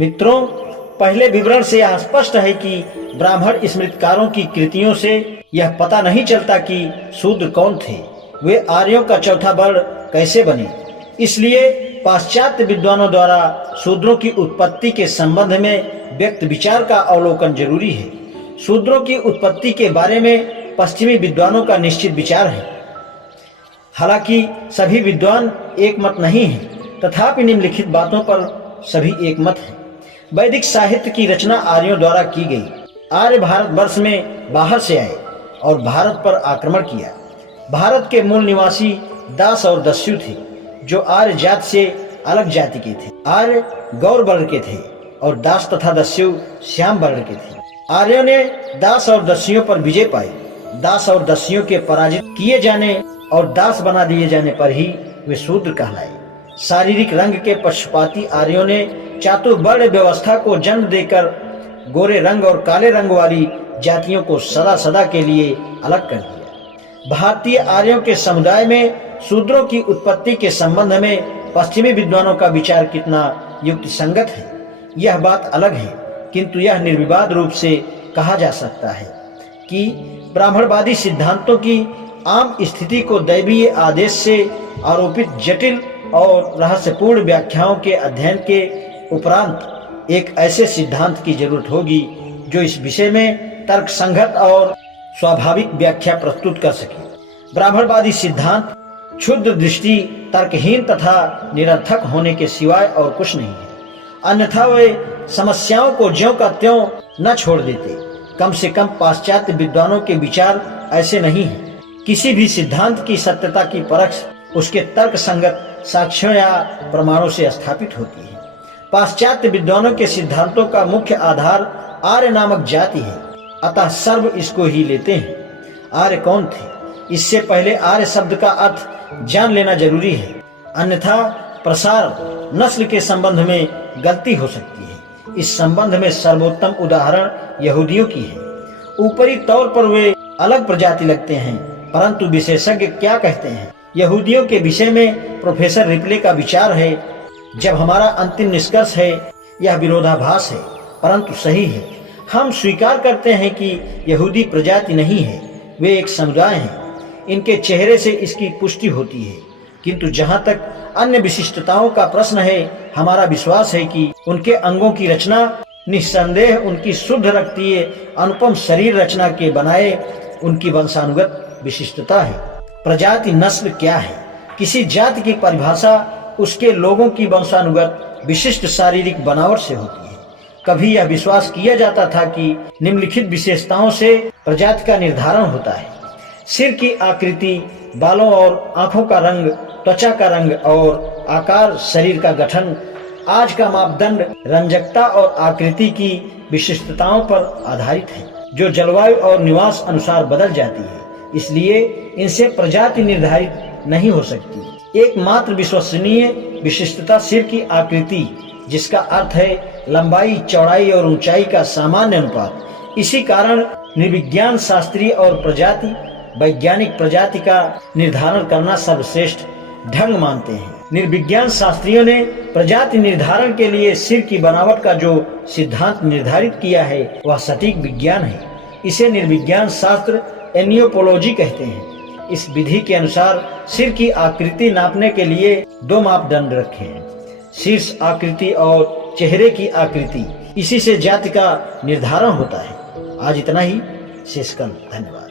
मित्रों, पहले विवरण से यह स्पष्ट है कि ब्राह्मण स्मृतिकारों की कृतियों से यह पता नहीं चलता कि शूद्र कौन थे, वे आर्यों का चौथा वर्ण कैसे बने। इसलिए पाश्चात्य विद्वानों द्वारा शूद्रों की उत्पत्ति के संबंध में व्यक्त विचार का अवलोकन जरूरी है। शूद्रों की उत्पत्ति के बारे में पश्चिमी विद्वानों का निश्चित विचार है। हालांकि सभी विद्वान एक मत नहीं हैं, तथापि निम्नलिखित बातों पर सभी एक मत हैं। वैदिक साहित्य की रचना आर्यों द्वारा की गई। आर्य भारतवर्ष में बाहर से आए और भारत पर आक्रमण किया। भारत के मूल निवासी दास और दस्यु थे, जो आर्य जाति से अलग जाति के थे। आर्य गौर वर्ण के थे और दास तथा दस्यु श्याम वर्ण के थे। आर्यों ने दास और दस्युओं पर विजय पाई। दास और दस्युओं के पराजित किए जाने और दास बना दिए जाने पर ही वे शूद्र कहलाए। शारीरिक रंग के पक्षपाती आर्यों ने चातुर्वर्ण व्यवस्था को जन्म देकर गोरे रंग और काले रंग वाली जातियों को सदा सदा के लिए अलग कर दिया। भारतीय आर्यों के समुदाय में शूद्रों की उत्पत्ति के संबंध में पश्चिमी विद्वानों का विचार कितना युक्ति संगत है, यह बात अलग है, किंतु यह निर्विवाद रूप से कहा जा सकता है कि ब्राह्मणवादी सिद्धांतों की आम स्थिति को दैवीय आदेश से आरोपित जटिल और रहस्यपूर्ण व्याख्याओं के अध्ययन के उपरांत एक ऐसे सिद्धांत की जरूरत होगी जो इस विषय में तर्कसंगत और स्वाभाविक व्याख्या प्रस्तुत कर सके। ब्राह्मणवादी सिद्धांत क्षुद्र दृष्टि, तर्कहीन तथा निरर्थक होने के सिवाय और कुछ नहीं है। अन्यथा वे समस्याओं को ज्यों का त्यों न छोड़ देते। कम से कम पाश्चात्य विद्वानों के विचार ऐसे नहीं है। किसी भी सिद्धांत की सत्यता की परख उसके तर्क संगत साक्ष्यों या प्रमाणों से स्थापित होती है। पाश्चात्य विद्वानों के सिद्धांतों का मुख्य आधार आर्य नामक जाति है, अतः सर्व इसको ही लेते हैं। आर्य कौन थे, इससे पहले आर्य शब्द का अर्थ जान लेना जरूरी है, अन्यथा प्रसार नस्ल के संबंध में गलती हो सकती है। इस संबंध में सर्वोत्तम उदाहरण यहूदियों की है। ऊपरी तौर पर वे अलग प्रजाति लगते हैं, परंतु विशेषज्ञ क्या कहते हैं? यहूदियों के विषय में प्रोफेसर रिप्ले का विचार है, जब हमारा अंतिम निष्कर्ष है यह विरोधाभास है परंतु सही है। हम स्वीकार करते हैं कि यहूदी प्रजाति नहीं है, वे एक समुदाय हैं। इनके चेहरे से इसकी पुष्टि होती है, किंतु जहाँ तक अन्य विशिष्टताओं का प्रश्न है, हमारा विश्वास है कि उनके अंगों की रचना निस्संदेह उनकी शुद्ध रक्तीय अनुपम शरीर रचना के बनाए उनकी वंशानुगत विशिष्टता है। प्रजाति नस्ल क्या है? किसी जाति की परिभाषा उसके लोगों की वंशानुगत विशिष्ट शारीरिक बनावट से होती है। कभी यह विश्वास किया जाता था कि निम्नलिखित विशेषताओं से प्रजाति का निर्धारण होता है: सिर की आकृति, बालों और आंखों का रंग, त्वचा का रंग और आकार, शरीर का गठन। आज का मापदंड रंजकता और आकृति की विशिष्टताओं पर आधारित है, जो जलवायु और निवास अनुसार बदल जाती है। इसलिए इनसे प्रजाति निर्धारित नहीं हो सकती। एकमात्र विश्वसनीय विशिष्टता सिर की आकृति, जिसका अर्थ है लंबाई, चौड़ाई और ऊंचाई का सामान्य अनुपात। इसी कारण निर्विज्ञान शास्त्री और प्रजाति वैज्ञानिक प्रजाति का निर्धारण करना सर्वश्रेष्ठ ढंग मानते हैं। निर्विज्ञान शास्त्रियों ने प्रजाति निर्धारण के लिए सिर की बनावट का जो सिद्धांत निर्धारित किया है वह सटीक विज्ञान है। इसे निर्विज्ञान शास्त्र एनियोपोलॉजी कहते हैं। इस विधि के अनुसार सिर की आकृति नापने के लिए दो मापदंड रखे हैं: शीर्ष आकृति और चेहरे की आकृति। इसी से जाति का निर्धारण होता है। आज इतना ही, शेष कल। धन्यवाद।